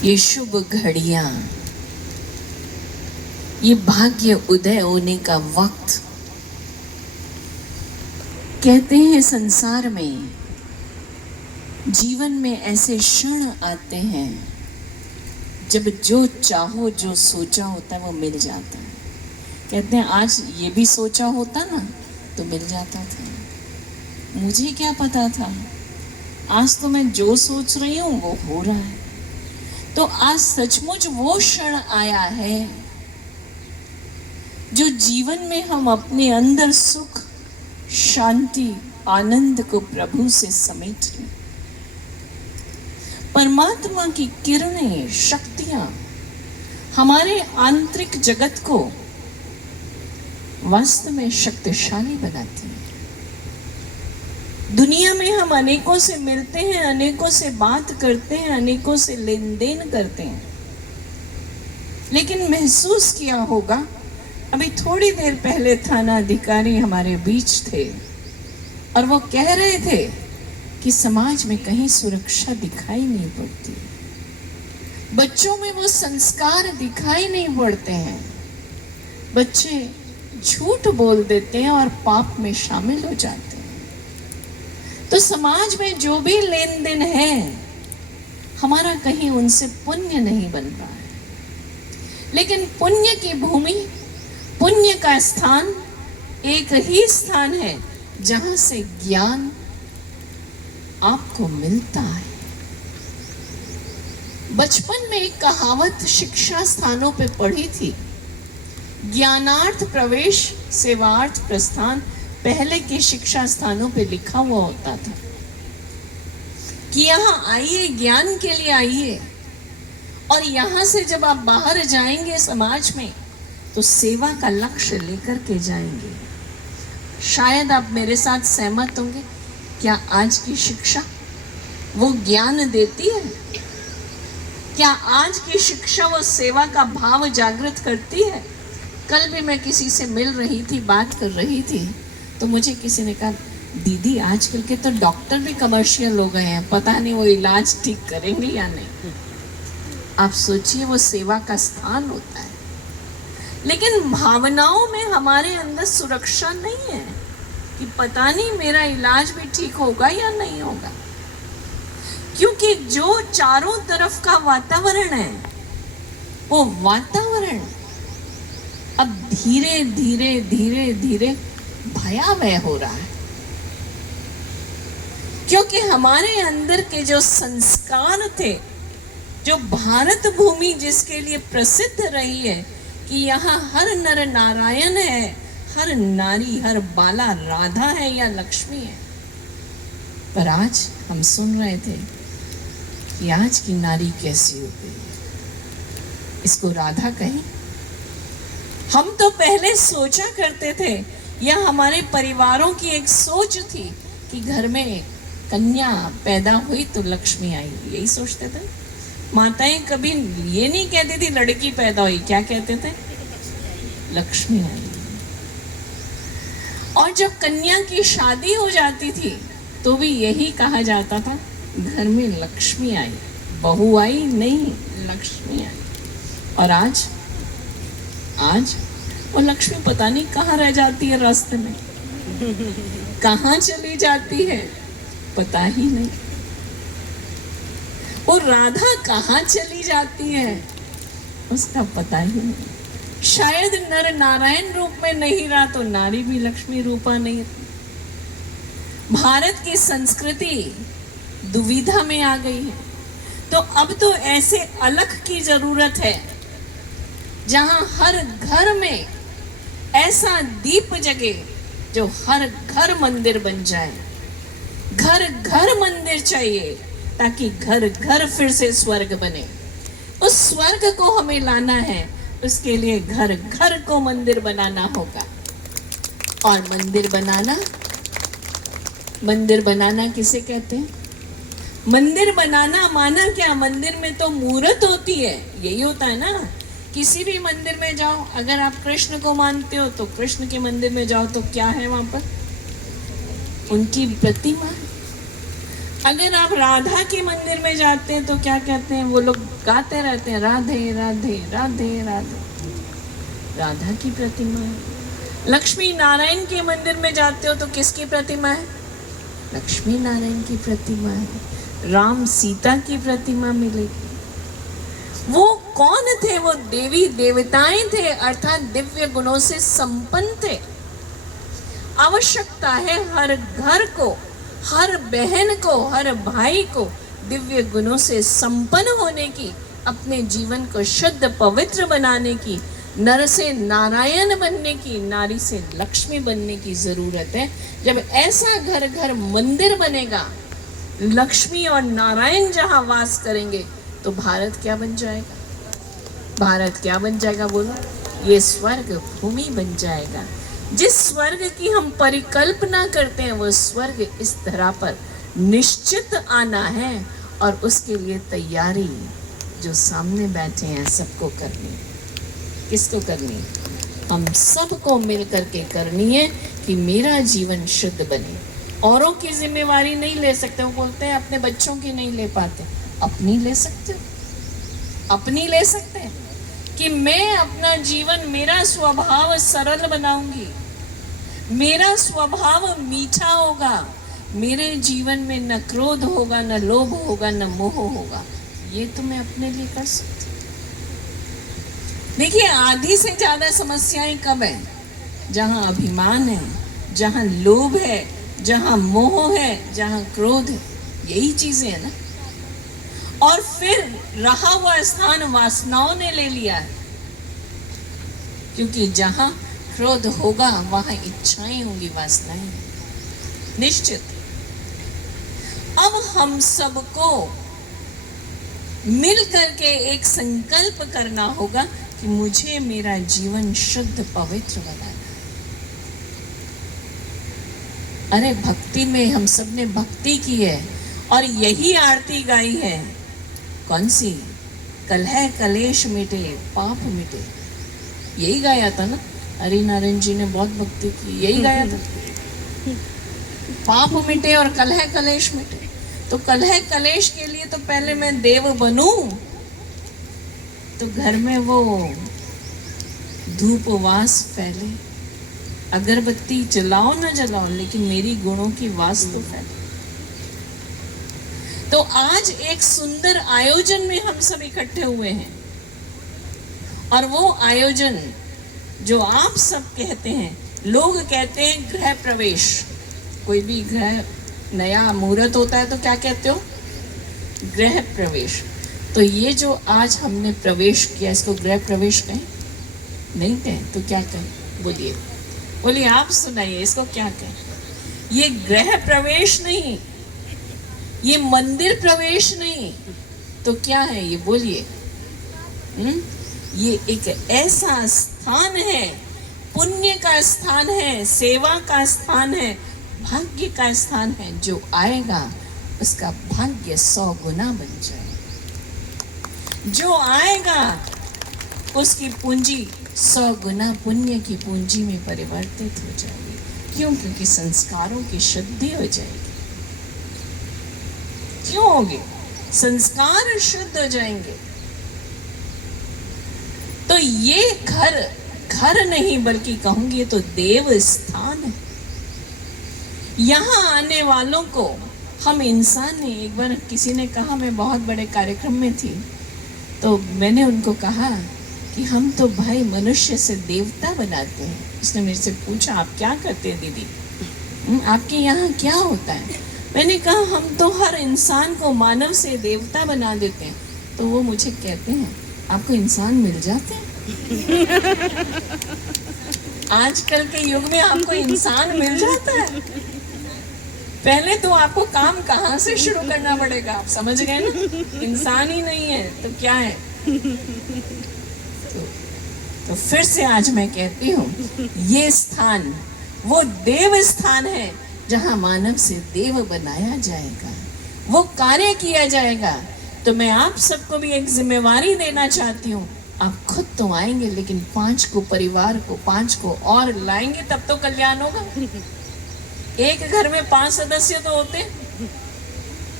ये शुभ घड़ियां, ये भाग्य उदय होने का वक्त। कहते हैं संसार में, जीवन में ऐसे क्षण आते हैं जब जो चाहो, जो सोचा होता है वो मिल जाता है। कहते हैं आज ये भी सोचा होता ना तो मिल जाता था। मुझे क्या पता था, आज तो मैं जो सोच रही हूँ वो हो रहा है। तो आज सचमुच वो क्षण आया है जो जीवन में हम अपने अंदर सुख, शांति, आनंद को प्रभु से समेट लें। परमात्मा की किरणें, शक्तियां हमारे आंतरिक जगत को वास्तव में शक्तिशाली बनाती हैं। दुनिया में हम अनेकों से मिलते हैं, अनेकों से बात करते हैं, अनेकों से लेन देन करते हैं, लेकिन महसूस किया होगा, अभी थोड़ी देर पहले थाना अधिकारी हमारे बीच थे और वो कह रहे थे कि समाज में कहीं सुरक्षा दिखाई नहीं पड़ती, बच्चों में वो संस्कार दिखाई नहीं पड़ते हैं, बच्चे झूठ बोल देते हैं और पाप में शामिल हो जाते हैं। तो समाज में जो भी लेन देन है, हमारा कहीं उनसे पुण्य नहीं बन रहा है। लेकिन पुण्य की भूमि, पुण्य का स्थान एक ही स्थान है जहां से ज्ञान आपको मिलता है। बचपन में एक कहावत शिक्षा स्थानों पे पढ़ी थी, ज्ञानार्थ प्रवेश सेवार्थ प्रस्थान। पहले के शिक्षा स्थानों पे लिखा हुआ होता था कि यहाँ आइए, ज्ञान के लिए आइए, और यहाँ से जब आप बाहर जाएंगे समाज में तो सेवा का लक्ष्य लेकर के जाएंगे। शायद आप मेरे साथ सहमत होंगे, क्या आज की शिक्षा वो ज्ञान देती है? क्या आज की शिक्षा वो सेवा का भाव जागृत करती है? कल भी मैं किसी से मिल रही थी, बात कर रही थी, तो मुझे किसी ने कहा, दीदी आजकल के तो डॉक्टर भी कमर्शियल हो गए हैं, पता नहीं वो इलाज ठीक करेंगे या नहीं। आप सोचिए, वो सेवा का स्थान होता है, लेकिन भावनाओं में हमारे अंदर सुरक्षा नहीं है कि पता नहीं मेरा इलाज भी ठीक होगा या नहीं होगा, क्योंकि जो चारों तरफ का वातावरण है, वो वातावरण अब धीरे धीरे धीरे धीरे भयावह हो रहा है, क्योंकि हमारे अंदर के जो संस्कार थे, जो भारत भूमि जिसके लिए प्रसिद्ध रही है कि यहाँ हर नर नारायण है, हर नारी, हर बाला राधा है या लक्ष्मी है, पर आज हम सुन रहे थे कि आज की नारी कैसी हो गई, इसको राधा कहें? हम तो पहले सोचा करते थे, या हमारे परिवारों की एक सोच थी कि घर में कन्या पैदा हुई तो लक्ष्मी आई, यही सोचते थे। माताएं कभी ये नहीं कहती थी लड़की पैदा हुई, क्या कहते थे? लक्ष्मी आई। और जब कन्या की शादी हो जाती थी तो भी यही कहा जाता था, घर में लक्ष्मी आई, बहू आई नहीं, लक्ष्मी आई। और आज वो लक्ष्मी पता नहीं कहाँ रह जाती है, रास्ते में कहाँ चली जाती है पता ही नहीं, और राधा कहाँ चली जाती है उसका पता ही नहीं। शायद नर नारायण रूप में नहीं रहा तो नारी भी लक्ष्मी रूपा नहीं। भारत की संस्कृति दुविधा में आ गई है, तो अब तो ऐसे अलख की जरूरत है जहां हर घर में ऐसा दीप जगे जो हर घर मंदिर बन जाए। घर घर मंदिर चाहिए ताकि घर घर फिर से स्वर्ग बने। उस स्वर्ग को हमें लाना है, उसके लिए घर घर को मंदिर बनाना होगा। और मंदिर बनाना किसे कहते हैं? मंदिर बनाना माना क्या? मंदिर में तो मूर्त होती है, यही होता है ना। किसी भी मंदिर में जाओ, अगर आप कृष्ण को मानते हो तो कृष्ण के मंदिर में जाओ तो क्या है वहां पर? उनकी प्रतिमा। अगर आप राधा के मंदिर में जाते हैं तो क्या कहते हैं, वो लोग गाते रहते हैं राधे राधे राधे राधे, राधा की प्रतिमा है। लक्ष्मी नारायण के मंदिर में जाते हो तो किसकी प्रतिमा है, लक्ष्मी नारायण की प्रतिमा है। राम सीता की प्रतिमा मिलेगी। वो कौन थे, वो देवी देवताएं थे, अर्थात दिव्य गुणों से संपन्न थे। आवश्यकता है हर घर को, हर बहन को, हर भाई को दिव्य गुणों से संपन्न होने की, अपने जीवन को शुद्ध पवित्र बनाने की, नर से नारायण बनने की, नारी से लक्ष्मी बनने की जरूरत है। जब ऐसा घर घर मंदिर बनेगा, लक्ष्मी और नारायण जहां वास करेंगे, तो भारत क्या बन जाएगा, भारत क्या बन जाएगा बोलो, ये स्वर्ग भूमि बन जाएगा। जिस स्वर्ग की हम परिकल्पना करते हैं, वो स्वर्ग इस धरा पर निश्चित आना है, और उसके लिए तैयारी जो सामने बैठे हैं सबको करनी है। किसको करनी है, हम सबको मिल करके करनी है कि मेरा जीवन शुद्ध बने। औरों की जिम्मेवारी नहीं ले सकते, वो बोलते हैं अपने बच्चों की नहीं ले पाते, अपनी ले सकते, अपनी ले सकते हैं कि मैं अपना जीवन, मेरा स्वभाव सरल बनाऊंगी, मेरा स्वभाव मीठा होगा, मेरे जीवन में न क्रोध होगा, न लोभ होगा, न मोह होगा। ये तो मैं अपने लिए कर सकती। देखिए, आधी से ज्यादा समस्याएं कब है, जहां अभिमान है, जहां लोभ है, जहां मोह है, जहां क्रोध है, यही चीजें है ना। और फिर रहा हुआ स्थान वासनाओं ने ले लिया है, क्योंकि जहां क्रोध होगा वहां इच्छाएं होंगी, वासनाएं निश्चित। अब हम सबको मिल करके एक संकल्प करना होगा कि मुझे मेरा जीवन शुद्ध पवित्र बनाना है। अरे भक्ति में हम सब ने भक्ति की है, और यही आरती गाई है, कौन सी, कलह कलेश मिटे पाप मिटे, यही गाया था ना। हरि नारायण जी ने बहुत भक्ति की, यही गाया था, पाप मिटे और कलह कलेश मिटे। तो कलह कलेश के लिए तो पहले मैं देव बनूं, तो घर में वो धूप वास फैले, अगरबत्ती जलाओ ना जलाओ, लेकिन मेरी गुणों की वास तो फैले। तो आज एक सुंदर आयोजन में हम सब इकट्ठे हुए हैं, और वो आयोजन जो आप सब कहते हैं, लोग कहते हैं गृह प्रवेश। कोई भी गृह नया मुहूर्त होता है तो क्या कहते हो, गृह प्रवेश। तो ये जो आज हमने प्रवेश किया, इसको गृह प्रवेश कहें, नहीं कहें तो क्या कहें, बोलिए बोलिए, आप सुनाइए, इसको क्या कहें। ये गृह प्रवेश नहीं, ये मंदिर प्रवेश नहीं, तो क्या है ये, बोलिए। ये एक ऐसा स्थान है, पुण्य का स्थान है, सेवा का स्थान है, भाग्य का स्थान है। जो आएगा उसका भाग्य 100 गुना बन जाएगा। जो आएगा उसकी पूंजी 100 गुना पुण्य की पूंजी में परिवर्तित हो जाएगी। क्यों? क्योंकि संस्कारों की शुद्धि हो जाएगी। क्यों होगी? संस्कार शुद्ध हो जाएंगे। तो ये घर नहीं बल्कि कहूंगी तो देव स्थान है। यहाँ आने वालों को हम इंसान ने, एक बार किसी ने कहा, मैं बहुत बड़े कार्यक्रम में थी, तो मैंने उनको कहा कि हम तो भाई मनुष्य से देवता बनाते हैं। उसने मेरे से पूछा, आप क्या करते हैं दीदी, आपके यहाँ क्या होता है? मैंने कहा हम तो हर इंसान को मानव से देवता बना देते हैं। तो वो मुझे कहते हैं, आपको इंसान मिल जाते हैं? आजकल के युग में आपको इंसान मिल जाता है? पहले तो आपको काम कहाँ से शुरू करना पड़ेगा, आप समझ गए ना। इंसान ही नहीं है तो क्या है। तो फिर से आज मैं कहती हूँ, ये स्थान वो देव स्थान है जहाँ मानव से देव बनाया जाएगा, वो कार्य किया जाएगा। तो मैं आप सबको भी एक जिम्मेवारी देना चाहती हूँ। आप खुद तो आएंगे, लेकिन 5 को, परिवार को 5 को और लाएंगे, तब तो कल्याण होगा। एक घर में 5 सदस्य तो होते,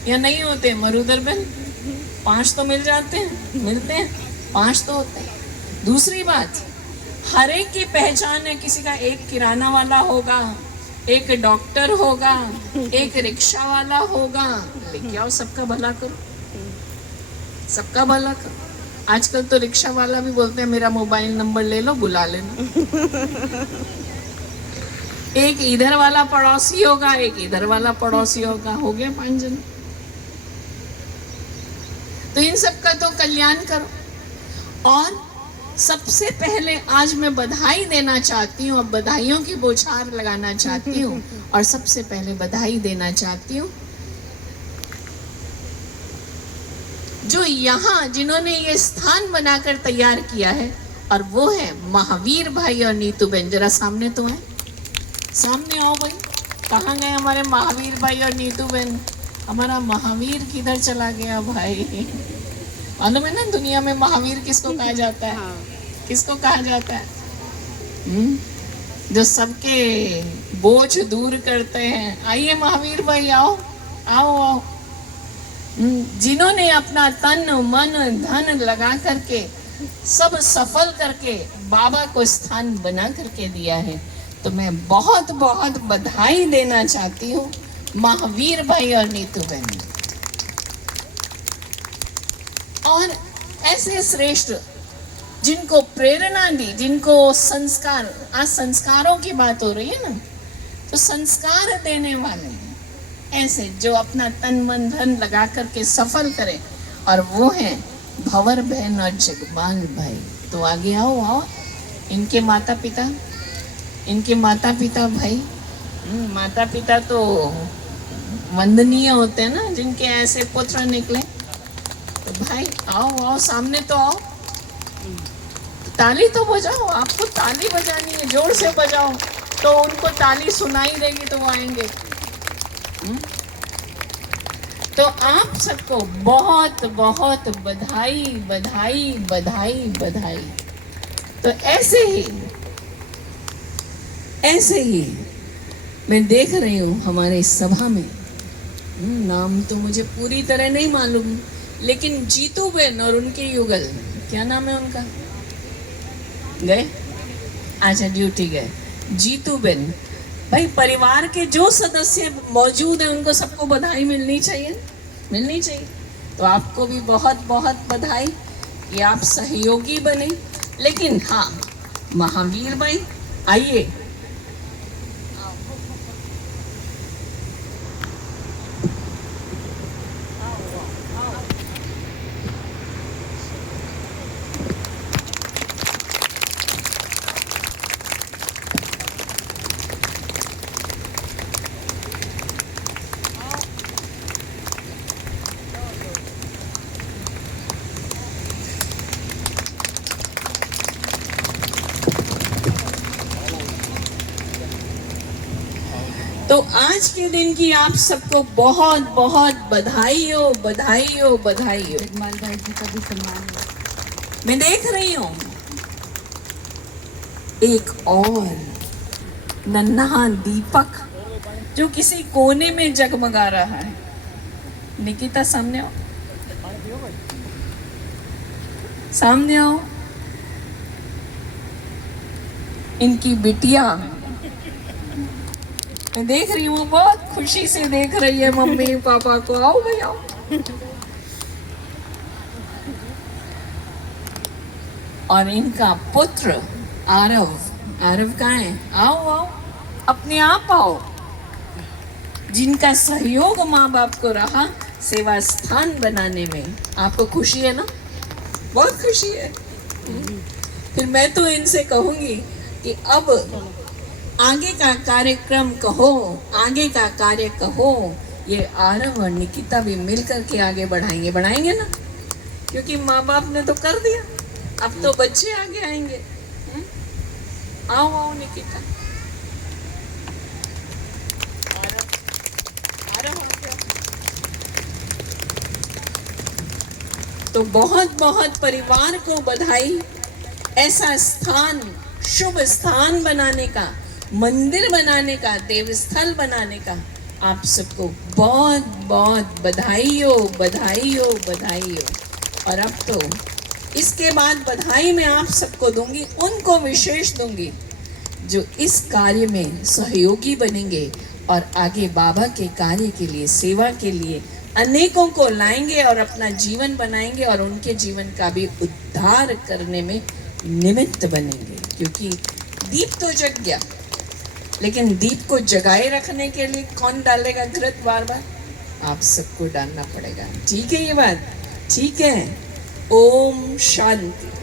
या नहीं होते मरुदर बहन? 5 तो मिल जाते हैं, मिलते हैं, 5 तो होते हैं। दूसरी बात, हर एक की पहचान है। किसी का एक किराना वाला होगा, एक डॉक्टर होगा, एक रिक्शा वाला होगा। लेके आओ, सबका भला करो, सबका भला करो। आजकल तो रिक्शा वाला भी बोलते हैं मेरा मोबाइल नंबर ले लो, बुला लेना। एक इधर वाला पड़ोसी होगा, एक इधर वाला पड़ोसी होगा, हो गए 5 जन। तो इन सब का तो कल्याण करो। और सबसे पहले आज मैं बधाई देना चाहती हूँ, अब बधाइयों की बौछार लगाना चाहती हूँ। और सबसे पहले बधाई देना चाहती हूँ जो यहाँ जिन्होंने ये स्थान बनाकर तैयार किया है, और वो है महावीर भाई और नीतू बहन। जरा सामने तो आए, सामने आओ भाई। कहाँ गए हमारे महावीर भाई और नीतू बहन? हमारा महावीर किधर चला गया भाई? मालूम है ना दुनिया में महावीर किसको कहा जाता है? हाँ। किसको कहा जाता है? जो सबके बोझ दूर करते हैं। आइए महावीर भाई, आओ आओ आओ। जिन्होंने अपना तन मन धन लगा करके सब सफल करके बाबा को स्थान बना करके दिया है, तो मैं बहुत बहुत बधाई देना चाहती हूँ महावीर भाई और नीतू बहन। और ऐसे श्रेष्ठ जिनको प्रेरणा दी, जिनको संस्कार, आज संस्कारों की बात हो रही है ना, तो संस्कार देने वाले ऐसे जो अपना तन मन धन लगा करके सफल करे, और वो हैं भंवर बहन और जगपाल भाई। तो आगे आओ आओ। इनके माता पिता, इनके माता पिता भाई, माता पिता तो वंदनीय होते हैं ना, जिनके ऐसे पुत्र निकले। तो भाई आओ आओ, सामने तो आओ। ताली तो बजाओ, आपको ताली बजानी है, जोर से बजाओ, तो उनको ताली सुनाई देगी तो वो आएंगे। तो आप सबको बहुत बहुत बधाई बधाई बधाई बधाई। तो ऐसे ही मैं देख रही हूँ हमारे सभा में, नाम तो मुझे पूरी तरह नहीं मालूम, लेकिन जीतू बहन और उनके युगल, क्या नाम है उनका? गए? अच्छा, ड्यूटी गए। जीतू बहन भाई, परिवार के जो सदस्य मौजूद हैं उनको सबको बधाई मिलनी चाहिए, मिलनी चाहिए। तो आपको भी बहुत बहुत बधाई, ये आप सहयोगी बने। लेकिन हाँ, महावीर भाई आइए। तो आज के दिन की आप सबको बहुत बहुत बधाई हो, बधाई हो, बधाई हो। जगपाल भाई जी का भी सम्मान। मैं देख रही हूँ एक और नन्हा दीपक जो किसी कोने में जगमगा रहा है। निकिता सामने आओ, सामने आओ। इनकी बिटिया मैं देख रही हूँ, बहुत खुशी से देख रही है मम्मी पापा को। आओ भाई आओ। और इनका पुत्र आरव, आरव कहाँ है? आओ आओ, अपने आप आओ। जिनका सहयोग माँ बाप को रहा सेवा स्थान बनाने में, आपको खुशी है ना? बहुत खुशी है। फिर मैं तो इनसे कहूंगी कि अब आगे का कार्यक्रम कहो, आगे का कार्य कहो, ये आरव और निकिता भी मिलकर के आगे बढ़ाएंगे, बढ़ाएंगे ना? क्योंकि माँ बाप ने तो कर दिया, अब तो बच्चे आगे आएंगे। आओ आओ निकिता, तो बहुत बहुत परिवार को बधाई। ऐसा स्थान, शुभ स्थान बनाने का, मंदिर बनाने का, देवस्थल बनाने का आप सबको बहुत बहुत बधाई हो, बधाई हो, बधाई हो। और अब तो इसके बाद बधाई मैं आप सबको दूंगी, उनको विशेष दूंगी जो इस कार्य में सहयोगी बनेंगे और आगे बाबा के कार्य के लिए, सेवा के लिए अनेकों को लाएंगे और अपना जीवन बनाएंगे और उनके जीवन का भी उद्धार करने में निमित्त बनेंगे। क्योंकि दीप तो जग गया, लेकिन दीप को जगाए रखने के लिए कौन डालेगा घृत बार बार? आप सबको डालना पड़ेगा। ठीक है ये बात? ठीक है। ओम शांति।